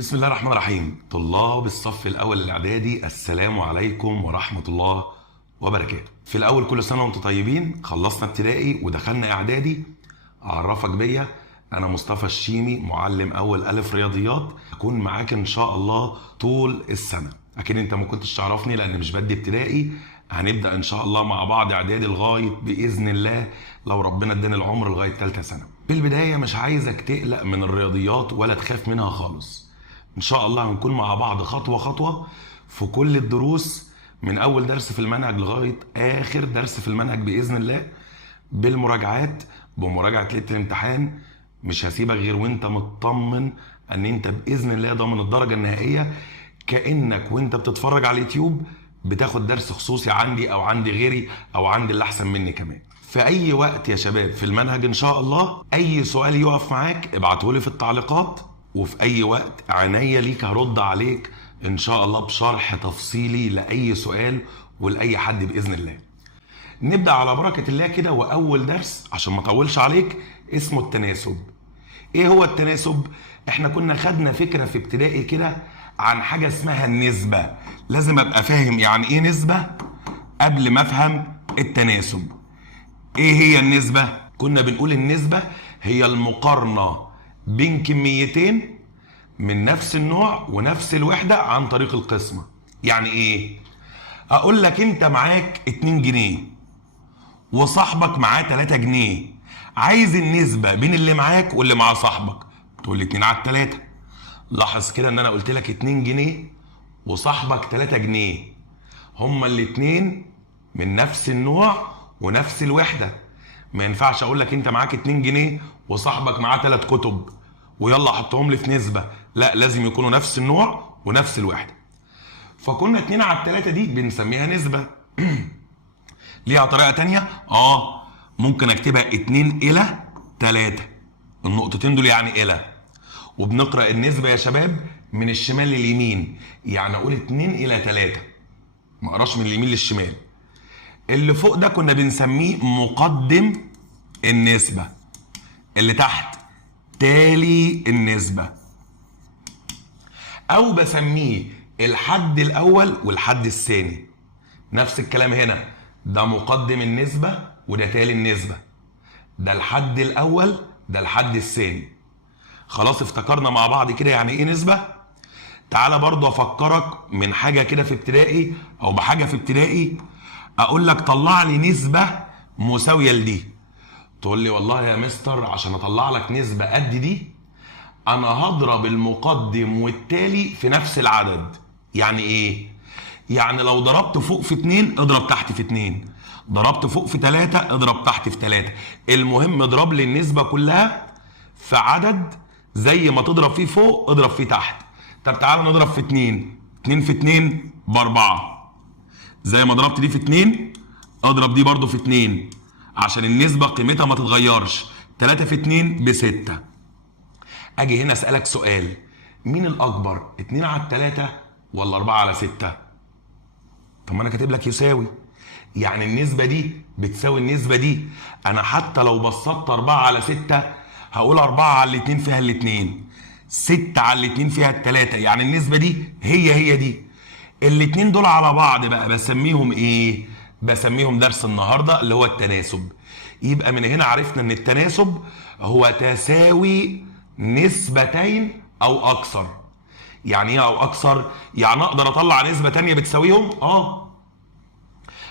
بسم الله الرحمن الرحيم. طلاب الصف الأول الإعدادي، السلام عليكم ورحمة الله وبركاته. في الأول كل سنة وانتم طيبين. خلصنا ابتدائي ودخلنا إعدادي. أعرفك بيا، أنا مصطفى الشيمي، معلم أول ألف رياضيات. أكون معاك إن شاء الله طول السنة. أكيد أنت ما كنتش تعرفني لأن مش بدي ابتدائي. هنبدأ إن شاء الله مع بعض إعدادي لغاية بإذن الله لو ربنا اداني العمر لغاية ثالثة سنة. في البداية مش عايزك تقلق من الرياضيات ولا تخاف منها خالص. ان شاء الله هنكون مع بعض خطوة خطوة في كل الدروس، من اول درس في المنهج لغاية اخر درس في المنهج باذن الله، بالمراجعات، بمراجعة ليلة الامتحان. مش هسيبك غير وانت مطمن ان انت باذن الله ضامن الدرجة النهائية، كأنك وانت بتتفرج على اليوتيوب بتاخد درس خصوصي عندي او عند غيري او عند اللي احسن مني كمان. في اي وقت يا شباب في المنهج ان شاء الله اي سؤال يقف معاك ابعتهولي في التعليقات، وفي اي وقت عينيا ليك هرد عليك ان شاء الله بشرح تفصيلي لاي سؤال ولاي حد باذن الله. نبدا على بركه الله كده، واول درس عشان ما اطولش عليك اسمه التناسب. ايه هو التناسب؟ احنا كنا خدنا فكره في ابتدائي كده عن حاجه اسمها النسبه. لازم ابقى فاهم يعني ايه نسبه قبل ما افهم التناسب. ايه هي النسبه؟ كنا بنقول النسبه هي المقارنه بين كميتين من نفس النوع ونفس الوحدة عن طريق القسمة. يعني ايه؟ اقول لك انت معاك 2 جنيه وصاحبك معاه 3 جنيه، عايز النسبة بين اللي معاك واللي مع صاحبك. تقول لي 2 على 3. لاحظ كده ان انا قلت لك 2 جنيه وصاحبك 3 جنيه، هما الاتنين من نفس النوع ونفس الوحدة. ما ينفعش اقول لك انت معاك 2 جنيه وصاحبك معاه 3 كتب ويلا حطهم لي في نسبة. لا، لازم يكونوا نفس النوع ونفس الوحدة. فكنا 2 على 3 دي بنسميها نسبة. ليها طريقة تانية؟ ممكن اكتبها 2 الى 3. النقطتين دول يعني الى. وبنقرأ النسبة يا شباب من الشمال لليمين، يعني اقول 2 الى 3، ما اقراش من اليمين للشمال. اللي فوق ده كنا بنسميه مقدم النسبة، اللي تحت تالي النسبة، او بسميه الحد الاول والحد الثاني. نفس الكلام هنا، ده مقدم النسبة وده تالي النسبة، ده الحد الاول ده الحد الثاني. خلاص افتكرنا مع بعض كده يعني ايه نسبة. تعالى برضو افكرك من حاجة كده في ابتدائي او بحاجة في ابتدائي، اقول لك طلع لي نسبة مساوية لدي. تقول لي والله يا مستر عشان اطلع لك نسبة قد دي انا هضرب المقدم والتالي في نفس العدد. يعني ايه؟ يعني لو ضربت فوق في 2 اضرب تحت في 2، ضربت فوق في 3 اضرب تحت في 3. المهم اضرب لي النسبة كلها في عدد، زي ما تضرب فيه فوق اضرب فيه تحت. طب تعالى نضرب في 2. 2 في 2 ب4. زي ما ضربت دي في 2 اضرب دي برضو في 2 عشان النسبة قيمتها ما تتغيرش. 3 في 2 ب6. اجي هنا اسألك سؤال، مين الاكبر؟ 2 على 3 ولا 4 على 6؟ طب ما انا كاتب لك يساوي، يعني النسبة دي بتساوي النسبة دي. انا حتى لو بسطت 4 على 6 هقول 4 على 2 فيها 2، 6 على 2 فيها 3، يعني النسبة دي هي دي. الاتنين دول على بعض بقى بسميهم ايه؟ بسميهم درس النهارده اللي هو التناسب. يبقى من هنا عرفنا ان التناسب هو تساوي نسبتين او اكثر. يعني ايه او اكثر؟ يعني اقدر اطلع نسبة تانية بتساويهم.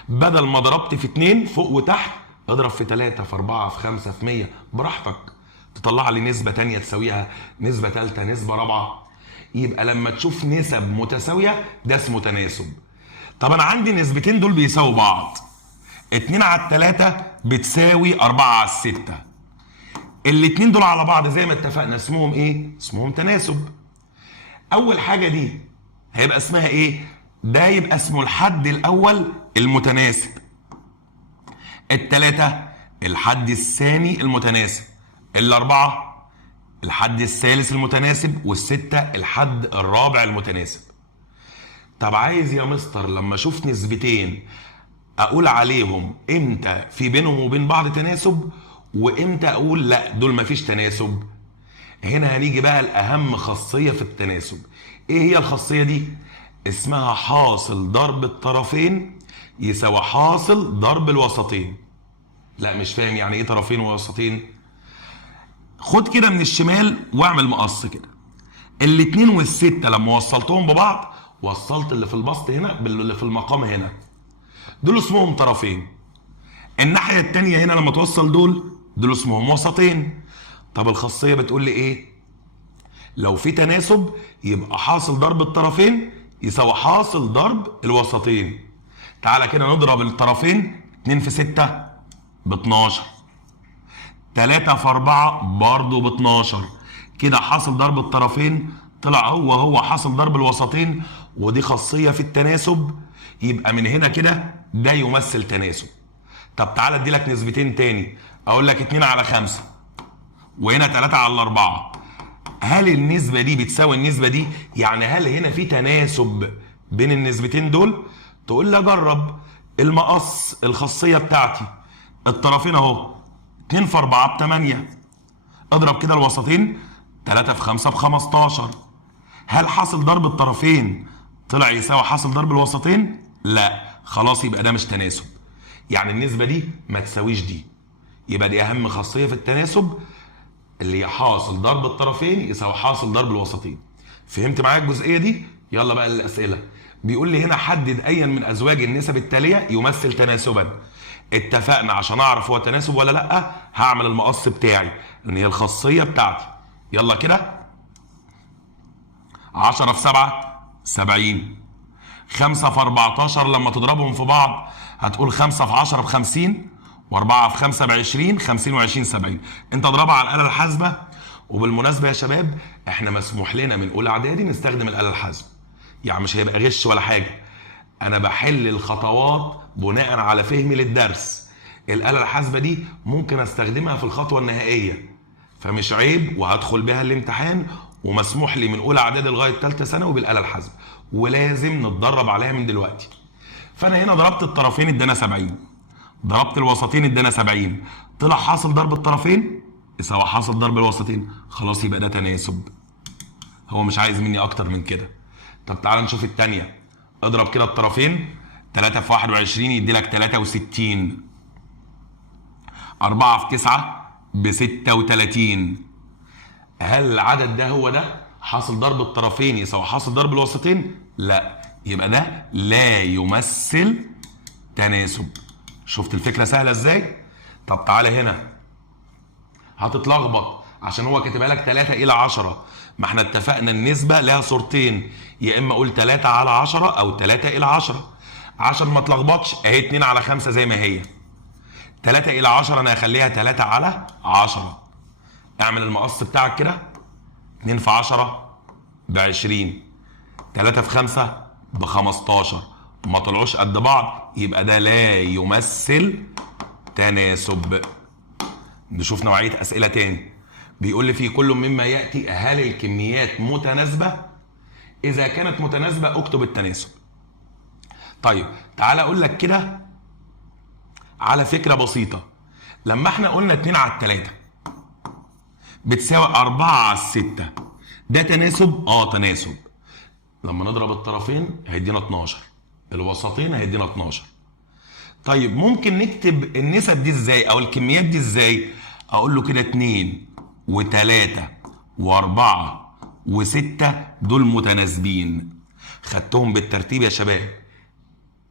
بدل ما ضربت في 2 فوق وتحت اضرب في 3 في 4 في 5 في 100 براحتك، تطلع لي نسبة تانية تساويها، نسبة تالتة، نسبة رابعة. يبقى لما تشوف نسب متساوية ده اسمه تناسب. طب انا عندي نسبتين دول بيساووا بعض، 2 على 3 بتساوي 4 على 6. الاتنين دول على بعض زي ما اتفقنا اسمهم ايه؟ اسمهم تناسب. اول حاجة دي هيبقى اسمها ايه؟ ده يبقى اسمه الحد الاول المتناسب، التلاتة الحد الثاني المتناسب، الاربعة الحد الثالث المتناسب، والستة الحد الرابع المتناسب. طب عايز يا مستر لما اشوف نسبتين اقول عليهم امتى في بينهم وبين بعض تناسب وامتى اقول لا دول مفيش تناسب؟ هنا هنيجي بقى لأهم خاصية في التناسب. ايه هي الخاصية دي؟ اسمها حاصل ضرب الطرفين يساوي حاصل ضرب الوسطين. لا مش فاهم يعني ايه طرفين ووسطين؟ خد كده من الشمال واعمل مقص كده. الاتنين والستة لما وصلتهم ببعض وصلت اللي في البسط هنا باللي في المقام هنا، دول اسمهم طرفين. الناحية التانية هنا لما توصل دول اسمهم وسطين. طب الخاصية بتقول لي ايه؟ لو في تناسب يبقى حاصل ضرب الطرفين يساوي حاصل ضرب الوسطين. تعالى كده نضرب الطرفين. 2 في 6 ب 12، 3 في 4 برضه ب 12. كده حاصل ضرب الطرفين طلع هو حاصل ضرب الوسطين، ودي خاصية في التناسب. يبقى من هنا كده ده يمثل تناسب. طب تعالى ادي لك نسبتين تاني، اقول لك 2 على 5 وهنا 3 على 4. هل النسبة دي بتساوي النسبة دي؟ يعني هل هنا في تناسب بين النسبتين دول؟ تقول لي اجرب. المقص الخاصية بتاعتي الطرفين اهو، 2 في 4 ب 8. اضرب كده الوسطين، 3 في 5 ب 15. هل حاصل ضرب الطرفين طلع يساوي حاصل ضرب الوسطين؟ لا، خلاص يبقى ده مش تناسب. يعني النسبة دي ما تساويش دي. يبقى دي اهم خاصية في التناسب، اللي هي حاصل ضرب الطرفين يساوي حاصل ضرب الوسطين. فهمت معايا الجزئية دي؟ يلا بقى الأسئلة. بيقول لي هنا حدد أيا من أزواج النسب التالية يمثل تناسبا. اتفقنا عشان أعرف هو تناسب ولا لأ هعمل المقص بتاعي لأن هي الخاصية بتاعتي. يلا كده. 10 في 7 70. 5 في 14 لما تضربهم في بعض هتقول 5 في 10 ب 50 و4 في 5 ب 20. 50 و20 70. انت اضربها على الآلة الحاسبة. وبالمناسبة يا شباب احنا مسموح لنا من اولى اعدادي نستخدم الآلة الحاسبة، يعني مش هيبقى غش ولا حاجة. انا بحل الخطوات بناء على فهمي للدرس. الآلة الحاسبة دي ممكن استخدمها في الخطوة النهائية، فمش عيب وهدخل بها الامتحان، ومسموح لي من اولى اعدادي لغايه ثالثه ثانوي بالآلة الحاسبة، ولازم نتدرب عليها من دلوقتي. فانا هنا ضربت الطرفين ادانا 70، ضربت الوسطين ادانا 70، طلع حاصل ضرب الطرفين يساوي حاصل ضرب الوسطين. خلاص يبقى ده تناسب. هو مش عايز مني اكتر من كده. طب تعال نشوف الثانيه. اضرب كده الطرفين، 3 في 21 يدي لك 63. 4 في 9 ب 36. هل العدد ده هو ده حاصل ضرب الطرفين يساوي حاصل ضرب الوسطين؟ لا، يبقى ده لا يمثل تناسب. شفت الفكرة سهلة ازاي؟ طب تعالى هنا. هتتلخبط عشان هو كاتبها لك 3 إلى 10. ما احنا اتفقنا النسبة لها صورتين، يا اما اقول 3 على 10 او 3 إلى 10. عشان ما تلخبطش اهي 2 على 5 زي ما هي. 3 إلى 10 انا هخليها 3 على 10. اعمل المقص بتاعك كده. 2 في 10 ب 20. 3 في 5 ب 15. ما طلعوش قد بعض يبقى ده لا يمثل تناسب. نشوف نوعية أسئلة تاني. بيقول لي في كل مما يأتي هل الكميات متناسبة؟ إذا كانت متناسبة اكتب التناسب. طيب تعالى أقول لك كده على فكرة بسيطة. لما احنا قلنا 2 على 3 بتساوي 4 على 6، ده تناسب؟ تناسب. لما نضرب الطرفين هيدينا 12، الوسطين هيدينا 12. طيب ممكن نكتب النسب دي ازاي او الكميات دي ازاي؟ اقول له كده 2 و3 و4 و6 دول متناسبين. خدتهم بالترتيب يا شباب.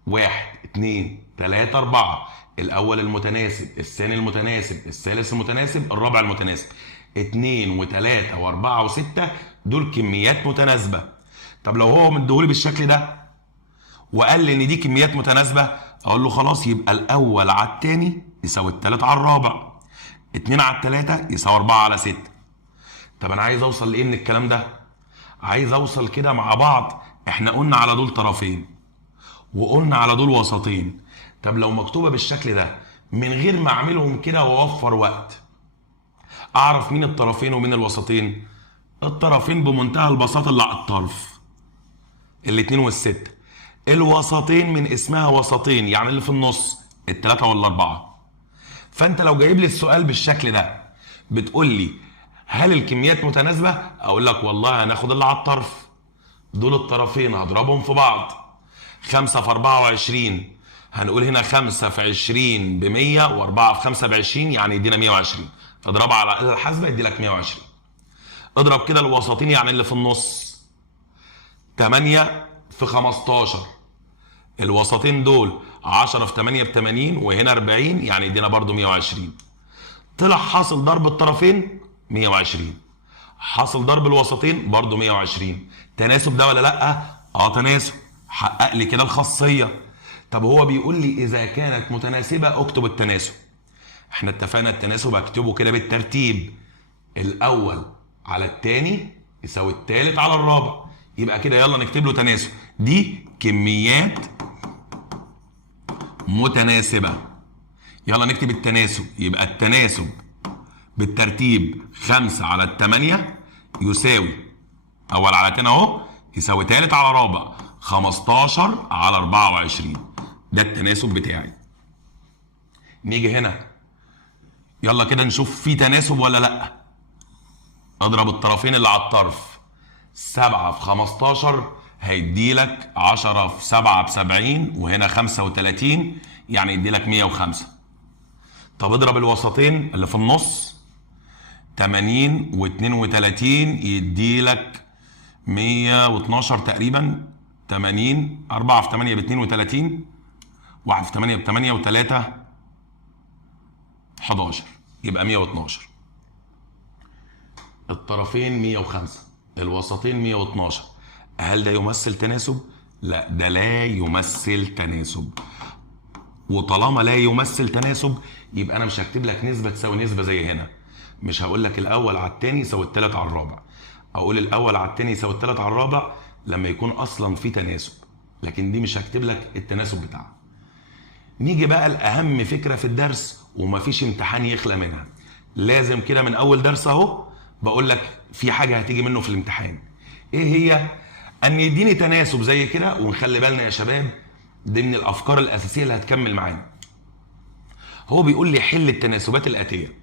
1 2 3 4. الاول المتناسب، الثاني المتناسب، الثالث المتناسب، الرابع المتناسب. 2 و3 و4 و6 دول كميات متناسبة. طب لو هو مديهولي بالشكل ده وقال لي ان دي كميات متناسبة، اقول له خلاص يبقى الاول على الثاني يساوي الثالث على الرابع. 2 على 3 يساوي 4 على 6. طب انا عايز اوصل لايه من الكلام ده؟ عايز اوصل كده مع بعض. احنا قلنا على دول طرفين وقلنا على دول وسطين. طب لو مكتوبة بالشكل ده من غير ما اعملهم كده واوفر وقت، اعرف مين الطرفين ومين الوسطين؟ الطرفين بمنتهى البساطة اللي على الطرف، الاتنين والستة. الوسطين من اسمها وسطين، يعني اللي في النص، التلاتة والاربعة. فانت لو جايب لي السؤال بالشكل ده بتقول لي هل الكميات متناسبه؟ اقول لك والله هناخد اللي على الطرف، دول الطرفين هضربهم في بعض. 5 في 24 هنقول هنا 5 في 20 ب 100 و4 في 5 ب 20 يعني يدينا 120. اضربها على الآلة الحاسبة يدي لك 120. اضرب كده الوسطين يعني اللي في النص. 8 في 15 الوسطين دول 10 في 8 ب 80 وهنا 40 يعني يدينا برضو 120. طلع حاصل ضرب الطرفين 120. حاصل ضرب الوسطين برضو 120. تناسب ده ولا لا؟ اه تناسب. حقق لي كده الخاصيه. طب هو بيقول لي اذا كانت متناسبه اكتب التناسب. احنا اتفقنا التناسب اكتبه كده بالترتيب، الاول على الثاني يساوي الثالث على الرابع. يبقى كده يلا نكتب له تناسب. دي كميات متناسبه. يلا نكتب التناسب. يبقى التناسب بالترتيب 5 على 8 يساوي اول على 2 اهو يساوي تالت على رابع 15 على 24. ده التناسب بتاعي. نيجي هنا يلا كده نشوف في تناسب ولا لا. اضرب الطرفين اللي على الطرف. 7 في 15 هيدي لك 10 في 7 ب 70 وهنا 35 يعني يدي لك 105. طب اضرب الوسطين اللي في النص. 80 و32 يدي لك 112 تقريبا. 80 4 في 8 ب 32 1 في 8 ب 8 و3 11 يبقى 112. الطرفين 105 الوسطين 112. هل ده يمثل تناسب؟ لا ده لا يمثل تناسب. وطالما لا يمثل تناسب يبقى انا مش هكتب لك نسبه تساوي نسبه زي هنا. مش هقول لك الاول على الثاني يساوي الثالث على الرابع. اقول الاول على الثاني يساوي الثالث على الرابع لما يكون اصلا في تناسب، لكن دي مش هكتب لك التناسب بتاعها. نيجي بقى لاهم فكره في الدرس ومفيش امتحان يخلى منها. لازم كده من اول درس اهو بقول لك في حاجه هتيجي منه في الامتحان. ايه هي؟ ان يديني تناسب زي كده. ونخلي بالنا يا شباب دي من الافكار الاساسيه اللي هتكمل معانا. هو بيقول لي حل التناسبات الاتيه.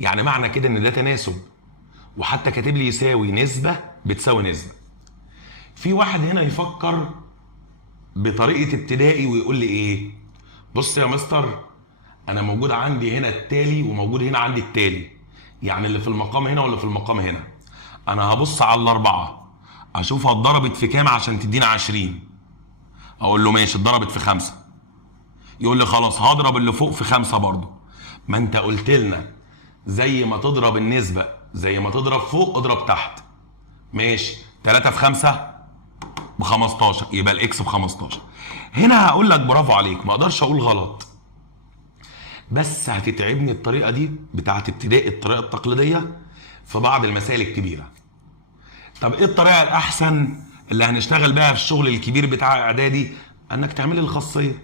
يعني معنى كده ان ده تناسب وحتى كاتب لي يساوي نسبه بتساوي نسبه. في واحد هنا يفكر بطريقه ابتدائي ويقول لي ايه؟ بص يا مستر انا موجود عندي هنا التالي وموجود هنا عندي التالي، يعني اللي في المقام هنا واللي في المقام هنا. انا هبص على الاربعه اشوفها اتضربت في كام عشان تدينا 20. اقول له ماشي اتضربت في 5. يقول لي خلاص هضرب اللي فوق في 5 برضه. ما انت قلت لنا زي ما تضرب النسبه زي ما تضرب فوق اضرب تحت. ماشي 3 في 5 ب 15 يبقى الاكس ب 15. هنا هقول لك برافو عليك ما اقدرش اقول غلط، بس هتتعبني الطريقه دي بتاعت ابتدائي الطريقه التقليديه في بعض المسائل الكبيره. طب ايه الطريقه الاحسن اللي هنشتغل بيها في الشغل الكبير بتاع اعدادي؟ انك تعمل الخاصيه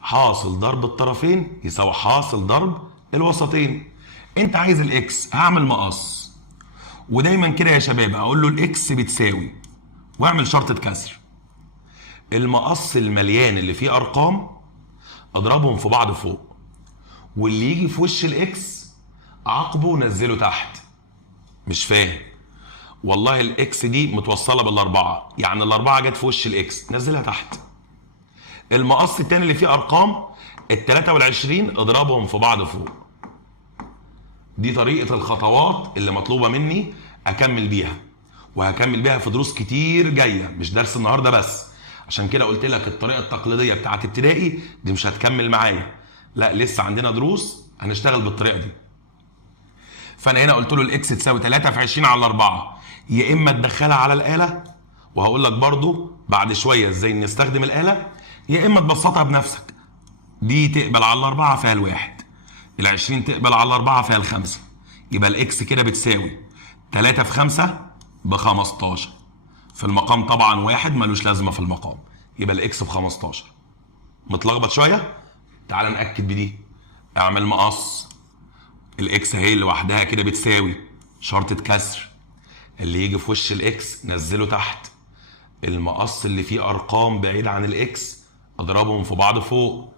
حاصل ضرب الطرفين يساوي حاصل ضرب الوسطين. انت عايز الاكس هعمل مقص، ودايما كده يا شباب اقول له الاكس بتساوي واعمل شرطه كسر. المقص المليان اللي فيه ارقام اضربهم في بعض فوق، واللي يجي في وش الاكس عاقبه نزله تحت. مش فاهم؟ والله الاكس دي متوصله بالاربعه، يعني الاربعه جت في وش الاكس نزلها تحت. المقص التاني اللي فيه ارقام ال23 اضربهم في بعض فوق. دي طريقه الخطوات اللي مطلوبه مني اكمل بيها، وهكمل بيها في دروس كتير جايه مش درس النهارده بس. عشان كده قلت لك الطريقه التقليديه بتاعت ابتدائي دي مش هتكمل معايا، لا لسه عندنا دروس هنشتغل بالطريقه دي. فانا هنا قلت له الاكس تساوي 3 في 20 على 4، يا اما تدخلها على الاله وهقول لك برضو بعد شويه ازاي نستخدم الاله، يا اما تبسطها بنفسك. دي تقبل على الاربعه فيها الواحد، ال20 تقبل على الاربعه فيها الخمسه. يبقى الاكس كده بتساوي 3 في 5 ب 15. في المقام طبعا واحد ملوش لازمه في المقام، يبقى الاكس ب 15. متلخبط شويه؟ تعال ناكد بدي. اعمل مقص، الاكس اهي لوحدها كده بتساوي شرطه كسر، اللي يجي في وش الاكس نزله تحت. المقص اللي فيه ارقام بعيد عن الاكس اضربهم في بعض فوق.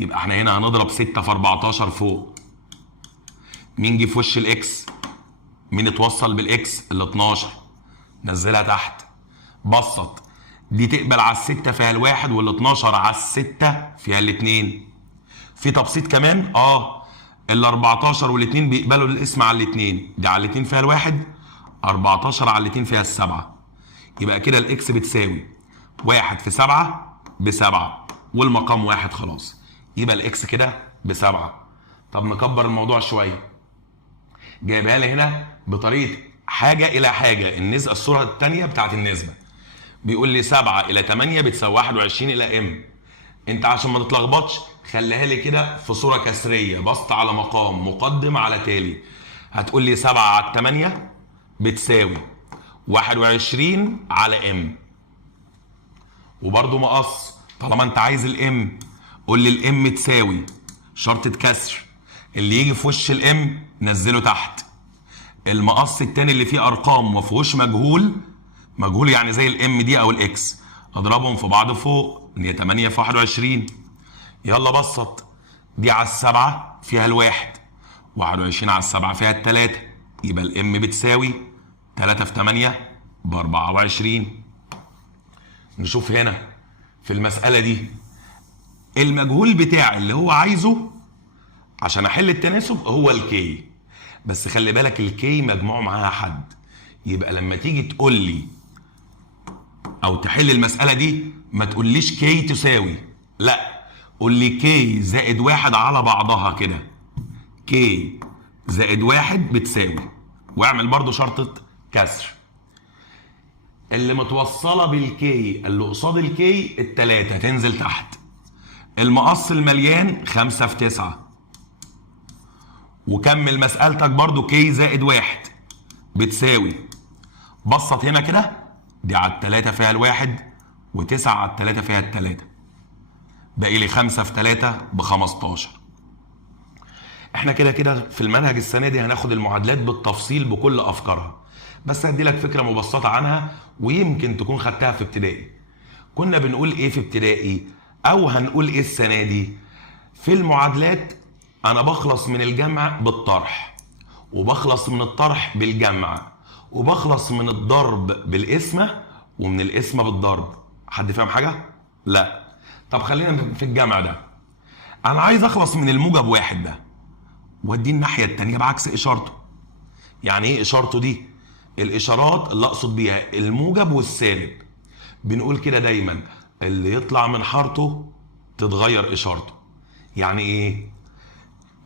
يبقى احنا هنا هنضرب 6 في 14 فوق. مين جه في وش الاكس؟ مين اتوصل بالاكس؟ ال 12. نزلها تحت. بسط. دي تقبل على الستة فيها الواحد، وال 12 على الستة فيها الاتنين. في تبسيط كمان ال 14 والاتنين بيقبلوا الاسم على الاتنين، دي على الاتنين فيها الواحد، 14 على الاتنين فيها السبعة. يبقى كده الاكس بتساوي 1 في 7 ب7، والمقام 1 خلاص. يبقى الاكس كده ب7. طب نكبر الموضوع شويه. جايبها لي هنا بطريقه حاجه الى حاجه، النسبه الصوره الثانيه بتاعت النسبه. بيقول لي 7 الى 8 بتساوي 21 الى ام. انت عشان ما تتلخبطش خليها لي كده في صوره كسريه، بسط على مقام مقدم على تالي. هتقول لي 7 على 8 بتساوي 21 على ام. وبرده مقص، طالما انت عايز الام قول لي الام تساوي شرطة كسر، اللي يجي في وش الام نزله تحت. المقص التاني اللي فيه ارقام ما فيهوش مجهول، مجهول يعني زي الام دي او الاكس، اضربهم في بعض فوق، ان هي 8 في 21. يلا بسط. دي على السبعة فيها الواحد، 21 على السبعة فيها التلاتة، يبقى الام بتساوي 3 في 8 ب 24. نشوف هنا في المسألة دي المجهول بتاعي اللي هو عايزه عشان احل التناسب هو الكي، بس خلي بالك الكي مجموع معاها حد. يبقى لما تيجي تقول لي او تحل المسألة دي ما تقوليش كي تساوي، لا قول لي كي زائد واحد على بعضها كده، كي زائد واحد بتساوي، واعمل برضو شرطة كسر. اللي متوصلة بالكي اللي قصاد الكي التلاتة تنزل تحت. المقص المليان 5 في 9. وكمل مسألتك برضو كي زائد واحد بتساوي، بسط هنا كده، دي على التلاتة فيها الواحد، و9 على التلاتة فيها التلاتة، باقي لي 5 في 3 ب 15. احنا كده كده في المنهج السنة دي هناخد المعادلات بالتفصيل بكل افكارها، بس هدي لك فكرة مبسطة عنها ويمكن تكون خدتها في ابتدائي. كنا بنقول ايه في ابتدائي او هنقول ايه السنة دي؟ في المعادلات انا بخلص من الجمع بالطرح، وبخلص من الطرح بالجمع، وبخلص من الضرب بالقسمة، ومن القسمة بالضرب. حد فاهم حاجة؟ لا. طب خلينا في الجمع ده. انا عايز اخلص من الموجب واحد ده واديه الناحية التانية بعكس اشارته. يعني ايه اشارته دي؟ الاشارات اللي اقصد بيها الموجب والسالب. بنقول كده دايما اللي يطلع من حارته تتغير اشارته. يعني ايه؟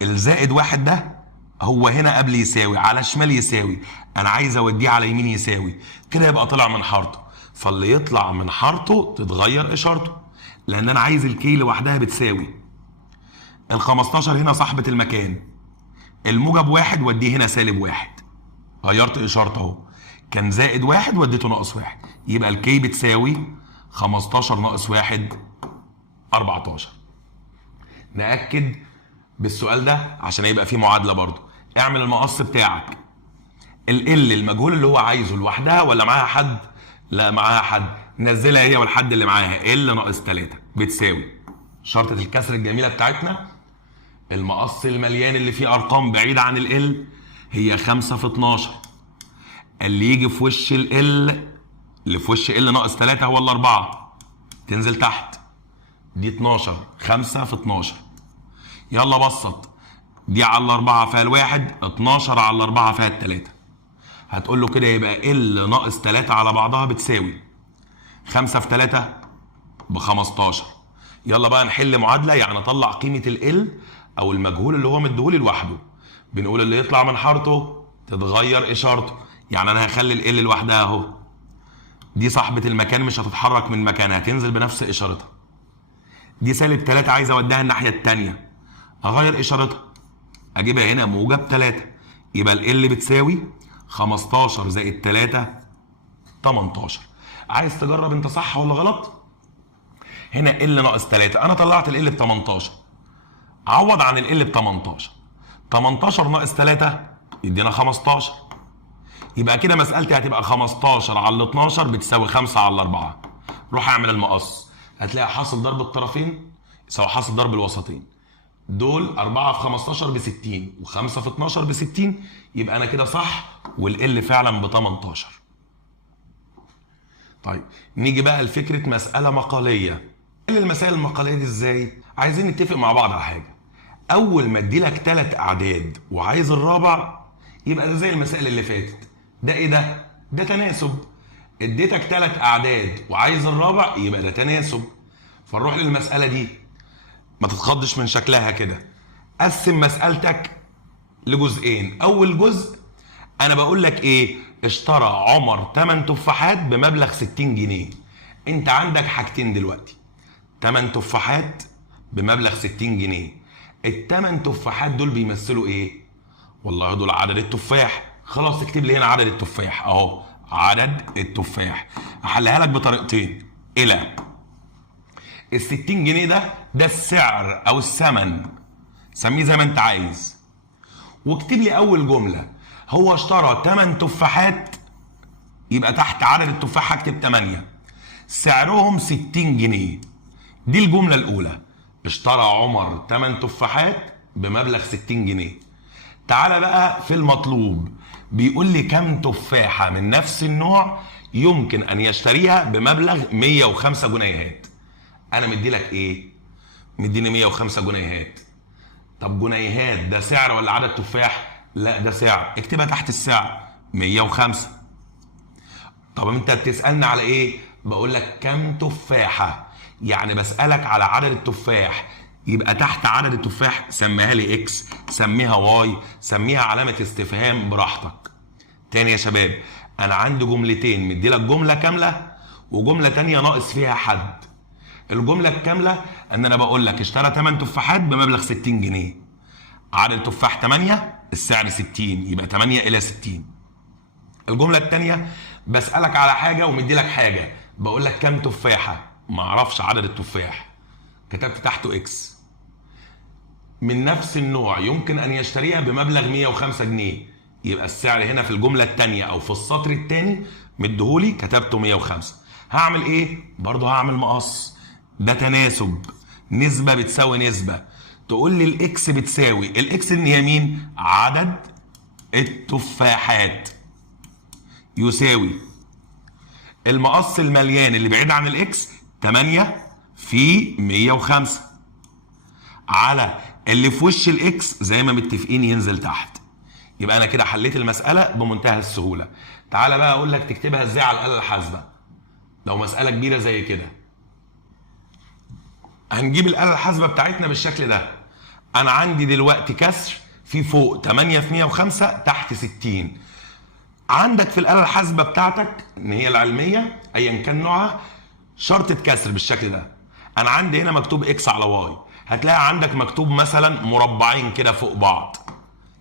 الزائد واحد ده هو هنا قبل يساوي على شمال يساوي، انا عايز اوديه على يمين يساوي، كده يبقى طلع من حارته. فاللي يطلع من حارته تتغير اشارته، لان انا عايز الكي لوحدها بتساوي. ال 15 هنا صاحبة المكان، الموجب واحد وديه هنا سالب واحد، غيرت اشارته اهو، كان زائد واحد وديته ناقص واحد، يبقى الكي بتساوي 15 ناقص واحد 14. نأكد بالسؤال ده عشان يبقى فيه معادلة برضو. اعمل المقص بتاعك، ال المجهول اللي هو عايزه لوحدها ولا معاها حد؟ لا معاها حد، نزلها هي والحد اللي معاها، ال ناقص 3 بتساوي شرطة الكسر الجميلة بتاعتنا. المقص المليان اللي فيه ارقام بعيدة عن ال هي 5 في 12، اللي يجي في وش ال اللي في وش ال ناقص 3 هو الاربعة، تنزل تحت. دي 12، 5 في 12. يلا بسط. دي على الاربعة فيها الواحد، 12 على الاربعة فيها التلاتة. هتقول له كده يبقى ال ناقص 3 على بعضها بتساوي 5 في 3 ب 15. يلا بقى نحل معادلة، يعني اطلع قيمة ال او المجهول اللي هو مديهولي لوحده. بنقول اللي يطلع من حارته تتغير اشارته، يعني انا هخلي ال لوحدها اهو، دي صاحبة المكان مش هتتحرك من مكانها، هتنزل بنفس اشارتها. دي سالب 3 عايز اوديها الناحية التانية، اغير اشارتها، اجيبها هنا موجب 3، يبقى ال بتساوي 15 زائد 3 18. عايز تجرب انت صح ولا غلط؟ هنا ال ناقص 3، انا طلعت ال ب 18، عوض عن ال ب 18. 18 ناقص 3 يدينا 15، يبقى كده مسألتي هتبقى 15 على 12 بتساوي 5 على 4. روح اعمل المقص، هتلاقي حاصل ضرب الطرفين يساوي حاصل ضرب الوسطين. دول 4 في 15 ب 60 و5 في 12 ب 60، يبقى انا كده صح والال فعلا ب 18. طيب نيجي بقى لفكره مساله مقاليه. نحل المسائل المقاليه دي ازاي؟ عايزين نتفق مع بعض على حاجه. اول ما ادي لك 3 اعداد وعايز الرابع، يبقى ده زي المسائل اللي فاتت. ده ايه ده؟ ده تناسب. اديتك 3 اعداد وعايز الرابع، يبقى ده تناسب. فنروح للمساله دي، ما تتخضش من شكلها كده. قسم مسألتك لجزئين. اول جزء انا بقول لك ايه؟ اشترى عمر 8 تفاحات بمبلغ 60 جنيه. انت عندك حاجتين دلوقتي، 8 تفاحات بمبلغ 60 جنيه. ال8 تفاحات دول بيمثلوا ايه؟ والله دول عدد التفاح. خلاص اكتب لي هنا عدد التفاح اهو، عدد التفاح. احلها لك بطريقتين. الى ال 60 جنيه ده السعر او الثمن، سميه زي ما انت عايز. واكتب لي اول جمله، هو اشترى 8 تفاحات، يبقى تحت عدد التفاح هكتب 8، سعرهم 60 جنيه. دي الجمله الاولى، اشترى عمر 8 تفاحات بمبلغ 60 جنيه. تعالى بقى في المطلوب، بيقول لي كم تفاحه من نفس النوع يمكن ان يشتريها بمبلغ 105 جنيهات. انا مدي لك ايه؟ مديني 105 جنيهات. طب جنيهات ده سعر ولا عدد تفاح؟ لا ده سعر، اكتبها تحت السعر 105. طب انت بتسالني على ايه؟ بقول لك كم تفاحه، يعني بسالك على عدد التفاح، يبقى تحت عدد التفاح سميها لي اكس، سميها واي، سميها علامه استفهام براحتك. تاني يا شباب، انا عندي جملتين، مدي لك جمله كامله وجمله تانيه ناقص فيها حد. الجمله الكامله ان انا بقول لك اشترى 8 تفاحات بمبلغ 60 جنيه، عدد التفاح 8، السعر 60، يبقى 8 الى 60. الجمله الثانيه بسالك على حاجه ومدي لك حاجه، بقول لك كام تفاحه، ما اعرفش عدد التفاح، كتبت تحته اكس. من نفس النوع يمكن ان يشتريها بمبلغ 105 جنيه، يبقى السعر هنا في الجمله الثانيه او في السطر الثاني مديهولي كتبته 105. هعمل ايه؟ برضه هعمل مقص. ده تناسب، نسبه بتساوي نسبه. تقول لي الاكس بتساوي، الاكس ان هي مين؟ عدد التفاحات، يساوي المقص المليان اللي بعيد عن الاكس 8 في 105 على اللي في وش الاكس زي ما متفقين ينزل تحت. يبقى انا كده حليت المساله بمنتهى السهوله. تعالى بقى اقول لك تكتبها ازاي على الاله الحاسبه لو مساله كبيره زي كده. هنجيب الاله الحاسبه بتاعتنا بالشكل ده. انا عندي دلوقتي كسر في فوق 8 في 105 تحت 60. عندك في الاله الحاسبه بتاعتك ان هي العلميه ايا كان نوعها شرطه كسر بالشكل ده. انا عندي هنا مكتوب اكس على واي، هتلاقي عندك مكتوب مثلا مربعين كده فوق بعض،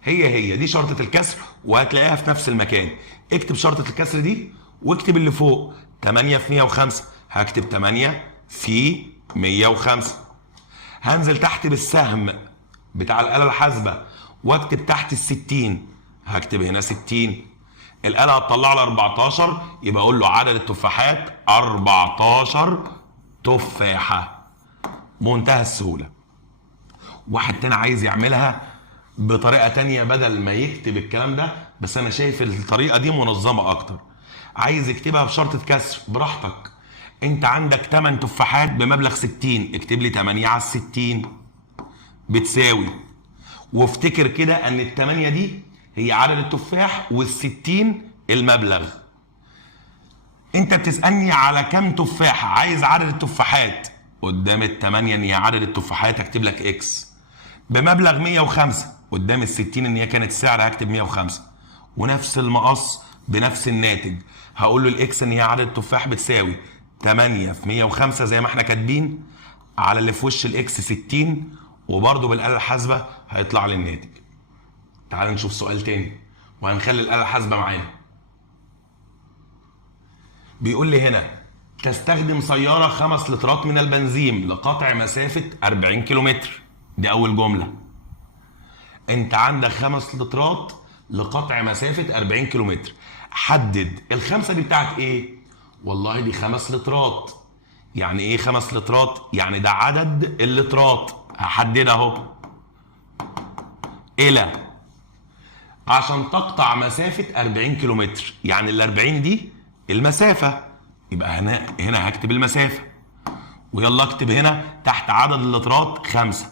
هي دي شرطه الكسر وهتلاقيها في نفس المكان. اكتب شرطه الكسر دي واكتب اللي فوق 8 في 105، هكتب 8 في 105. هنزل تحت بالسهم بتاع الاله الحاسبه واكتب تحت ال60، هكتب هنا 60. الاله هتطلع لي 14، يبقى اقول له عدد التفاحات 14 تفاحه. بمنتهى السهوله. واحد تاني عايز يعملها بطريقه تانيه بدل ما يكتب الكلام ده، بس انا شايف الطريقه دي منظمه اكتر. عايز يكتبها بشرطه كسر براحتك. انت عندك 8 تفاحات بمبلغ 60، اكتب لي 8 على 60 بتساوي، وافتكر كده ان ال8 دي هي عدد التفاح وال60 المبلغ. انت بتسالني على كم تفاحه، عايز عدد التفاحات قدام ال8 ان هي عدد التفاحات، هكتب لك اكس بمبلغ 105 قدام ال60 ان هي كانت سعر، هكتب 105 ونفس المقص بنفس الناتج. هقول له الاكس ان هي عدد التفاح بتساوي 8 في 105 زي ما احنا كاتبين على اللي في وش الاكس 60، وبرده بالاله الحاسبه هيطلع لي الناتج. تعال نشوف سؤال تاني وهنخلي الاله الحاسبه معانا. بيقول لي هنا تستخدم سياره 5 لترات من البنزين لقطع مسافه 40 كيلومتر. دي اول جمله. انت عندك 5 لترات لقطع مسافه 40 كيلومتر. حدد الخمسه دي بتاعت ايه؟ والله دي 5 لترات. يعني ايه 5 لترات؟ يعني ده عدد اللترات، هحددها اهو الى عشان تقطع مسافة 40 كيلومتر، يعني ال 40 دي المسافة، يبقى هنا هكتب المسافة، ويلا اكتب هنا تحت عدد اللترات 5.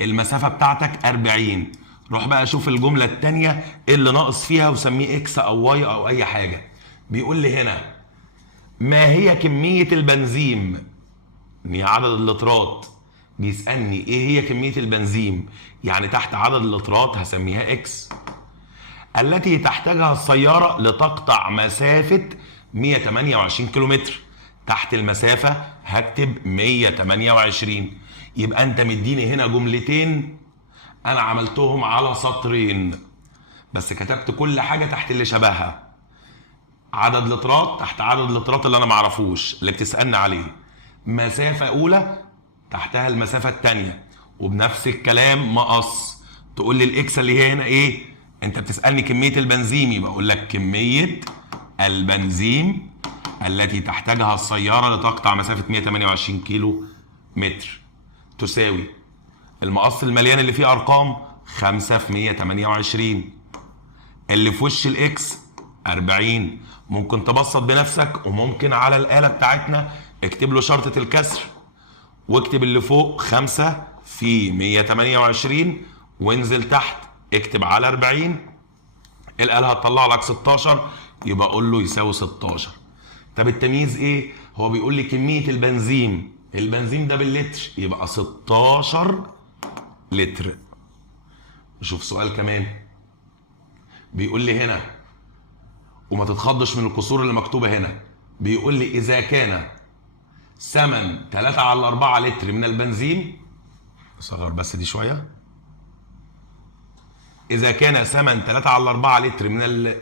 المسافة بتاعتك 40. روح بقى شوف الجملة التانية ايه اللي ناقص فيها وسميه اكس او واي او اي حاجة. بيقول لي هنا ما هي كمية البنزين، هي عدد اللترات. بيسألني ايه هي كمية البنزين، يعني تحت عدد اللترات هسميها اكس، التي تحتاجها السيارة لتقطع مسافة 128 كيلومتر. تحت المسافة هكتب 128. يبقى انت مديني هنا جملتين انا عملتهم على سطرين، بس كتبت كل حاجة تحت اللي شبهها. عدد لترات تحت عدد لترات اللي انا معرفوش اللي بتسألني عليه، مسافة اولى تحتها المسافة التانية، وبنفس الكلام مقص. تقول لي الاكس اللي هي هنا ايه؟ انت بتسألني كمية البنزين، يبقى اقول لك كمية البنزين التي تحتاجها السيارة لتقطع مسافة 128 كيلو متر تساوي المقص المليان اللي فيه ارقام 5 في 128 اللي في وش الاكس 40. ممكن تبسط بنفسك وممكن على الآلة بتاعتنا اكتب له شرطة الكسر واكتب اللي فوق 5 في 128 وانزل تحت اكتب على 40. الآلة هتطلع لك 16، يبقى اقول له يساوي 16. طب التمييز ايه؟ هو بيقول لي كمية البنزين، البنزين ده باللتر، يبقى 16 لتر. نشوف سؤال كمان. بيقول لي هنا، وما تتخضش من الكسور اللي مكتوبة هنا، بيقول لي إذا كان ثمن 3/4 لتر من البنزين، صغر بس دي شوية، إذا كان ثمن 3/4 لتر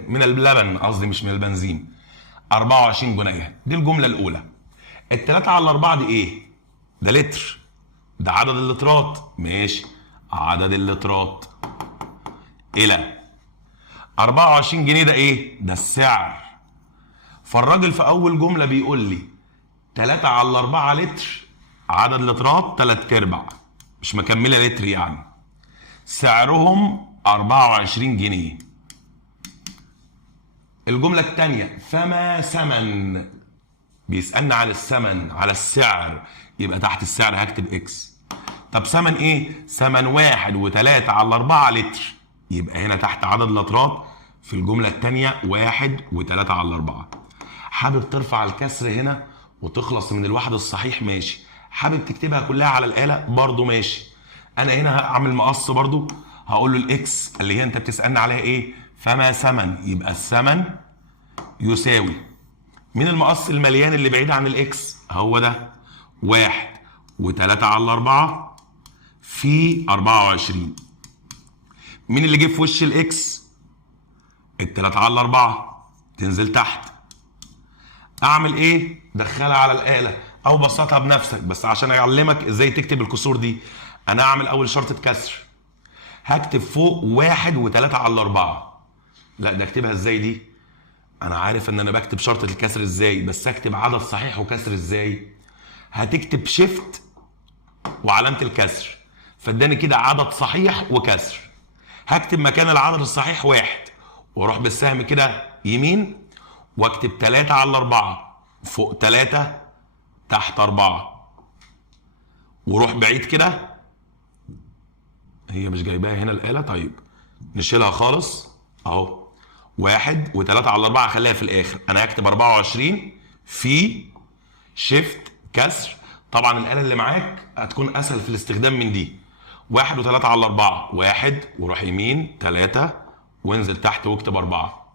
من اللبن، قصدي مش من البنزين، 24 جنيه. دي الجملة الأولى. ال 3/4 دي إيه؟ ده لتر، ده عدد اللترات، ماشي، عدد اللترات. إلى 24 جنيه ده إيه؟ ده السعر. فالراجل في أول جملة بيقول لي 3/4 لتر، عدد لترات 3/4، مش مكملة لتر يعني، سعرهم 24 جنيه. الجملة الثانية فما ثمن، بيسألنا على الثمن، على السعر، يبقى تحت السعر هكتب اكس. طب ثمن ايه؟ ثمن 1.3/4 لتر، يبقى هنا تحت عدد لترات في الجملة الثانية 1.3/4. حابب ترفع الكسر هنا وتخلص من الواحد الصحيح، ماشي. حابب تكتبها كلها على الآلة برضو ماشي. انا هنا هعمل مقص برضو، هقول له الاكس اللي هي انت بتسألني عليها ايه؟ فما ثمن، يبقى الثمن يساوي من المقص المليان اللي بعيد عن الاكس هو ده 1.3/4 في 24. مين اللي جه في وش الاكس؟ ال3/4، تنزل تحت. اعمل ايه؟ دخلها على الآلة او بسطها بنفسك، بس عشان اعلمك ازاي تكتب الكسور دي انا هعمل اول شرطة كسر. هكتب فوق 1.3/4. لا ده اكتبها ازاي دي؟ انا عارف ان انا بكتب شرطة الكسر ازاي، بس اكتب عدد صحيح وكسر ازاي؟ هتكتب شيفت وعلامة الكسر، فاداني كده عدد صحيح وكسر. هكتب مكان العدد الصحيح 1 واروح بالسهم كده يمين واكتب 3/4 فوق 3 تحت 4، وروح بعيد كده. هي مش جايباها هنا الآلة، طيب نشيلها خالص اهو. 1.3/4 خليها في الاخر. انا هكتب 24 في شيفت كسر. طبعا الآلة اللي معاك هتكون اسهل في الاستخدام من دي. 1.3/4، 1 وروح يمين 3 وانزل تحت واكتب 4.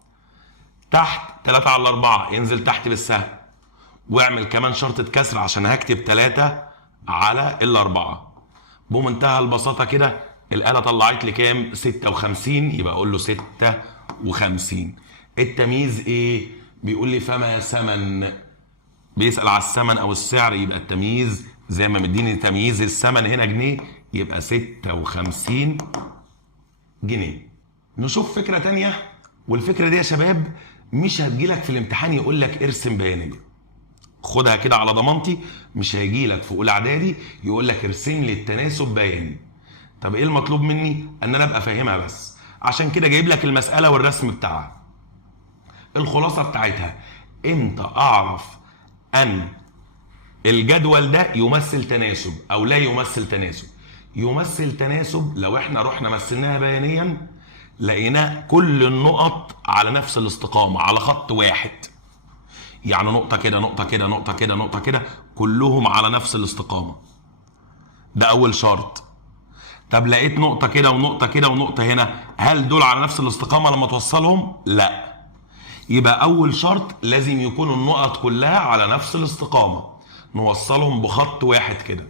تحت 3/4 انزل تحت بالسهم واعمل كمان شرطة كسر عشان هكتب 3 على ال4. بمنتهى البساطة كده الآلة طلعت لي كام؟ 56. يبقى اقول له 56. التمييز ايه؟ بيقول لي فما ثمن، بيسأل على الثمن او السعر، يبقى التمييز زي ما مديني تمييز الثمن هنا جنيه يبقى 56 جنيه. نشوف فكرة تانية، والفكرة دي يا شباب مش هتجيلك في الامتحان يقول لك ارسم بيانية. خدها كده على ضمانتي، مش هيجيلك في اولى اعدادي يقول لك ارسم لي التناسب بياني. طب ايه المطلوب مني؟ ان انا ابقى فاهمها بس. عشان كده جايب لك المساله والرسم بتاعها. الخلاصه بتاعتها، امتى اعرف ان الجدول ده يمثل تناسب او لا يمثل تناسب؟ يمثل تناسب لو احنا رحنا مثلناها بيانيا لقينا كل النقط على نفس الاستقامه، على خط واحد. يعني نقطه كده، نقطه كده، نقطه كده، نقطه كده، كلهم على نفس الاستقامه. ده اول شرط. طب لقيت نقطه كده ونقطه كده ونقطه هنا، هل دول على نفس الاستقامه لما توصلهم؟ لا. يبقى اول شرط لازم يكون النقط كلها على نفس الاستقامه، نوصلهم بخط واحد كده.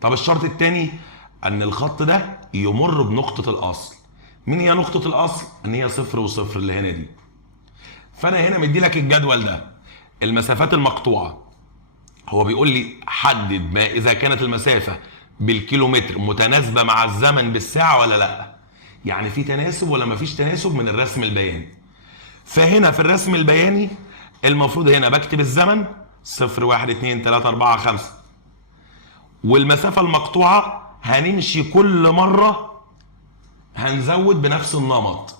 طب الشرط الثاني ان الخط ده يمر بنقطه الاصل. مين هي نقطه الاصل؟ ان هي صفر وصفر اللي هنا دي. فانا هنا مدي لك الجدول ده، المسافات المقطوعه. هو بيقول لي حدد ما اذا كانت المسافه بالكيلومتر متناسبه مع الزمن بالساعه ولا لا. يعني في تناسب ولا ما فيش تناسب من الرسم البياني. فهنا في الرسم البياني المفروض هنا بكتب الزمن 0 1 2 3 4 5، والمسافه المقطوعه هنمشي كل مره هنزود بنفس النمط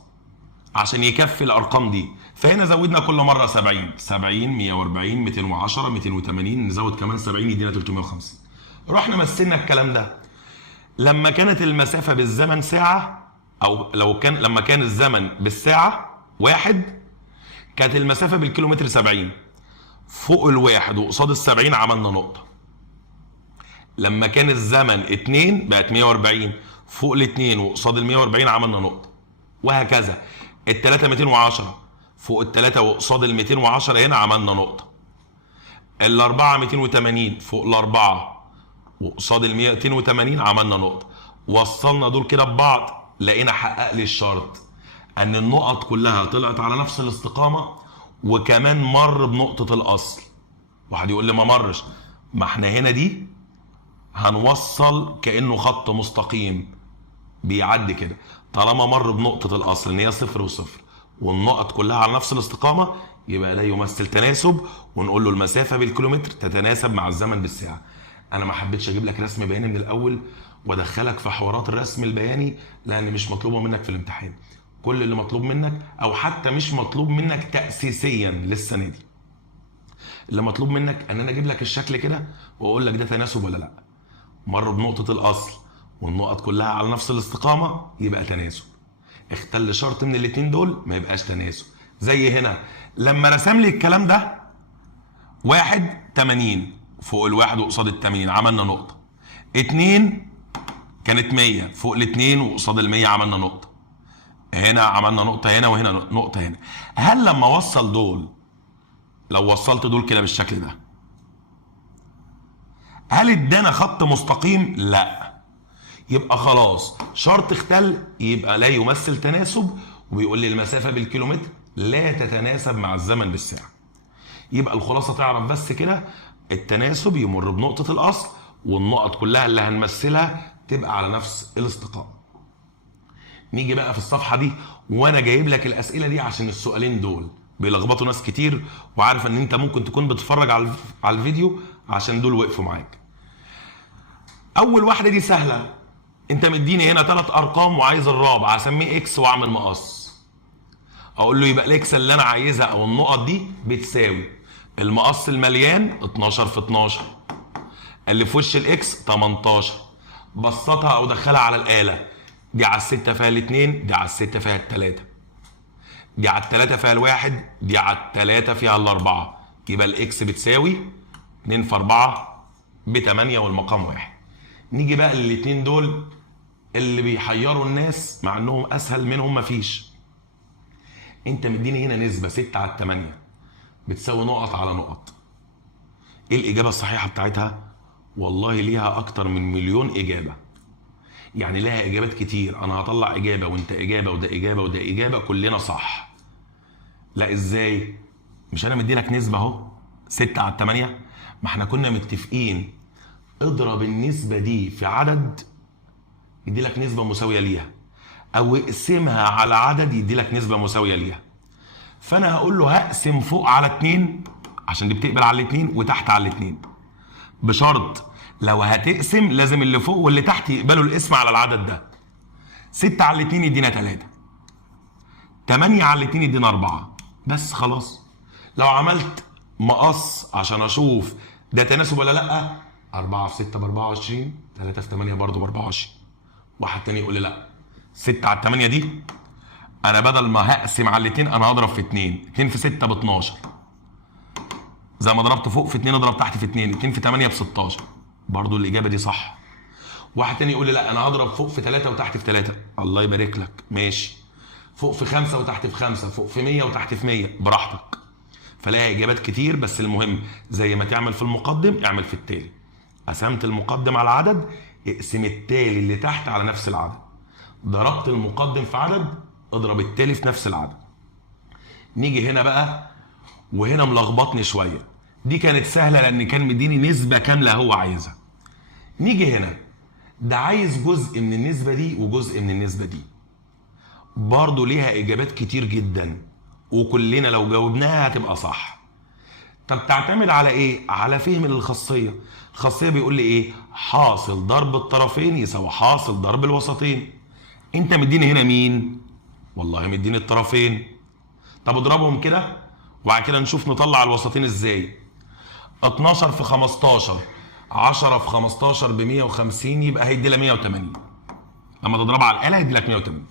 عشان يكفي الارقام دي. فهنا زودنا كل مره 70 70 140 210 280، نزود كمان 70 يدينا 350. رحنا مثلنا الكلام ده لما كانت المسافه بالزمن ساعه، او لما كان الزمن بالساعه واحد، كانت المسافه بالكيلومتر 70. فوق الواحد وقصاد ال70 عملنا نقطه. لما كان الزمن 2 بقت 140، فوق ال2 وقصاد ال140 عملنا نقطه. وهكذا. التلاته 210، فوق التلاته وقصاد ال210 هنا عملنا نقطه. الاربعه 280، فوق الاربعه وقصاد ال280 عملنا نقطه. وصلنا دول كده ببعض، لقينا حقق لي الشرط ان النقط كلها طلعت على نفس الاستقامه، وكمان مر بنقطه الاصل. واحد يقول لي ما مرش. ما احنا هنا دي هنوصل كانه خط مستقيم بيعدي كده. طالما مر بنقطه الاصل ان هي صفر وصفر والنقط كلها على نفس الاستقامه، يبقى ده يمثل تناسب، ونقول له المسافه بالكيلومتر تتناسب مع الزمن بالساعه. انا ما حبيتش اجيب لك رسم بياني من الاول وادخلك في حوارات الرسم البياني، لان مش مطلوبه منك في الامتحان. كل اللي مطلوب منك، او حتى مش مطلوب منك تاسيسيا للسنه دي، اللي مطلوب منك ان انا اجيب لك الشكل كده واقول لك ده تناسب ولا لا. مر بنقطه الاصل والنقط كلها على نفس الاستقامه يبقى تناسب. اختل شرط من الاثنين دول ما يبقاش تناسب. زي هنا لما رسم لي الكلام ده 1 80، فوق الواحد وقصاد ال80 عملنا نقطه. 2 كانت 100، فوق ال2 وقصاد ال100 عملنا نقطه. هنا عملنا نقطه هنا، وهنا نقطه هنا. هل لما اوصل دول، لو وصلت دول كده بالشكل ده، هل ادانا خط مستقيم؟ لا. يبقى خلاص شرط اختل، يبقى لا يمثل تناسب، وبيقول لي المسافه بالكيلومتر لا تتناسب مع الزمن بالساعه. يبقى الخلاصه تعرف بس كده، التناسب يمر بنقطه الاصل والنقط كلها اللي هنمثلها تبقى على نفس الاستقامه. نيجي بقى في الصفحه دي، وانا جايب لك الاسئله دي عشان السؤالين دول بيلخبطوا ناس كتير، وعارف ان انت ممكن تكون بتتفرج على الفيديو عشان دول وقفوا معاك. اول واحده دي سهله، انت مديني هنا 3 ارقام وعايز الرابع، اسميه اكس واعمل مقص. اقول له يبقى الاكس اللي انا عايزها او النقط دي بتساوي المقص المليان 12 في 12، اللي في وش الاكس 18. بسطها او دخلها على الاله، دي على ال6 فيها ال2، دي على ال6 فيها ال3، دي على ال3 فيها ال1، دي على ال3 فيها ال4. يبقى الاكس بتساوي 2 في 4 ب8 والمقام 1. نيجي بقى للاثنين دول اللي بيحيروا الناس مع انهم اسهل منهم مفيش. انت مديني هنا نسبه 6 على 8 بتساوي نقط على نقط. ايه الاجابه الصحيحه بتاعتها؟ والله ليها اكتر من مليون اجابه، يعني لها اجابات كتير. انا هطلع اجابه وانت اجابه وده اجابه وده اجابه كلنا صح. لا ازاي؟ مش انا مدي لك نسبه اهو 6 على 8؟ ما احنا كنا متفقين اضرب النسبه دي في عدد يدي لك نسبه مساويه ليها، او اقسمها على عدد يدي لك نسبه مساويه ليها. فانا هقول له هقسم فوق على 2 عشان دي بتقبل على الاثنين، وتحت على الاثنين، بشرط لو هتقسم لازم اللي فوق واللي تحت يقبلوا القسم على العدد ده. 6 على 2 يدينا 3، 8 على 2 يدينا 4. بس خلاص. لو عملت مقص عشان اشوف ده تناسب ولا لا، 4 في 6 ب 24، 3 في 8 برضه ب 24. واحد تاني يقول لي لا، 6 على 8 دي انا بدل ما هقسم على الاثنين انا هضرب في 2، 2 في 6 ب 12. زي ما ضربت فوق في 2 اضرب تحت في 2، 2 في 8 ب 16. برضه الاجابه دي صح. واحد تاني يقول لي لا انا هضرب فوق في 3 وتحت في 3. الله يبارك لك، ماشي. فوق في 5 وتحت في 5، فوق في 100 وتحت في 100، براحتك. فلاقي اجابات كتير، بس المهم زي ما تعمل في المقدم اعمل في التالي. قسمت المقدم على عدد، اقسم التالي اللي تحت على نفس العدد. ضربت المقدم في عدد، اضرب التالي في نفس العدد. نيجي هنا بقى، وهنا ملخبطني شويه. دي كانت سهله لان كان مديني نسبه كامله هو عايزها. نيجي هنا، ده عايز جزء من النسبه دي وجزء من النسبه دي. برضه ليها اجابات كتير جدا، وكلنا لو جاوبناها هتبقى صح. طب تعتمد على ايه؟ على فهم الخاصيه. الخاصيه بيقول لي ايه؟ حاصل ضرب الطرفين يساوي حاصل ضرب الوسطين. انت مديني هنا مين؟ والله مديني الطرفين. طب اضربهم كده وبعد كده نشوف نطلع الوسطين ازاي. 12 في 15، 10 في 15 ب 150، يبقى هيدي لها 180. لما تضربها على الاله هيدي لك 180.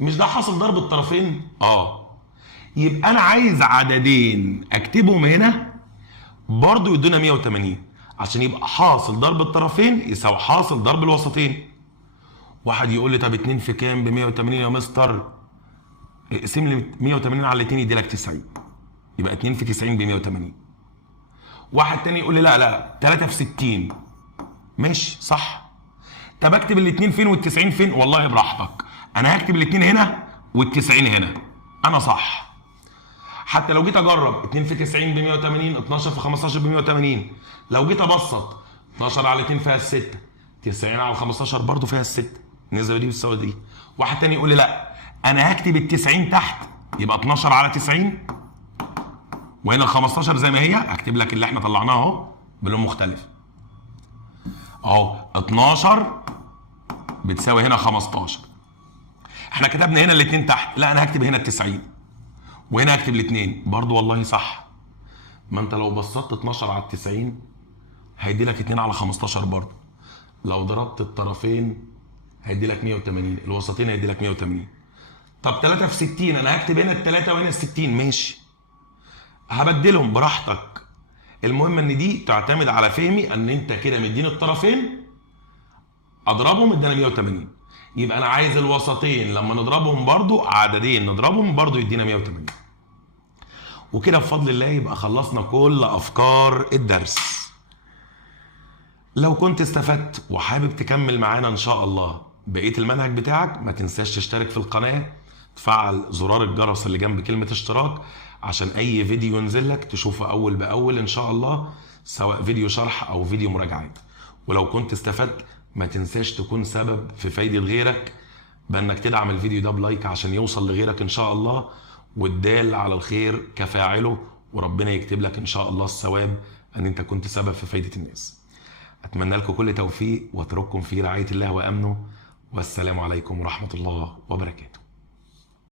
مش ده حاصل ضرب الطرفين؟ يبقى انا عايز عددين اكتبهم هنا برضو يدونا 180، عشان يبقى حاصل ضرب الطرفين يساوي حاصل ضرب الوسطين. واحد يقول لي طب 2 في كام ب 180 يا مستر؟ اقسم لي 180 على 2 يدي لك 90، يبقى 2 في 90 ب 180. واحد تاني يقول لي لا 3 في 60. ماشي صح. طب اكتب الاثنين فين والتسعين فين؟ والله براحتك، انا هكتب الاثنين هنا والتسعين هنا، انا صح. حتى لو جيت اجرب 2 في 90 ب 180، 12 في 15 ب 180. لو جيت ابسط 12 على 2 فيها الستة، 90 على 15 برضه فيها الستة، النسبة دي بتساوي دي. واحد تاني يقول لي لا انا هكتب ال 90 تحت، يبقى 12 على 90، وهنا ال 15 زي ما هي، هكتب لك اللي احنا طلعناه اهو بلون مختلف. اهو 12 بتساوي هنا 15. احنا كتبنا هنا الاثنين تحت، لا انا هكتب هنا ال90 وهنا هكتب الاثنين برضه، والله صح. ما انت لو بسطت 12 على 90 هيدي لك 2 على 15 برضه. لو ضربت الطرفين هيدي لك 180، الوسطين هيدي لك 180. طب 3 في 60 انا هكتب هنا ال3 وهنا ال60، ماشي. هبدلهم براحتك. المهم ان دي تعتمد على فهمي ان انت كده مديني الطرفين اضربهم ادانا 180، يبقى انا عايز الوسطين لما نضربهم برضو عددين نضربهم برضو يدينا 180. وكده بفضل الله يبقى خلصنا كل افكار الدرس. لو كنت استفدت وحابب تكمل معانا ان شاء الله بقية المنهج بتاعك، ما تنساش تشترك في القناة، تفعل زرار الجرس اللي جنب كلمة اشتراك عشان اي فيديو ينزل لك تشوفه اول باول ان شاء الله، سواء فيديو شرح او فيديو مراجعات. ولو كنت استفدت ما تنساش تكون سبب في فايدة غيرك بانك تدعم الفيديو ده بلايك عشان يوصل لغيرك ان شاء الله، والدال على الخير كفاعله، وربنا يكتب لك ان شاء الله الثواب ان انت كنت سبب في فايدة الناس. اتمنى لكم كل توفيق واترككم في رعاية الله وامنه، والسلام عليكم ورحمة الله وبركاته.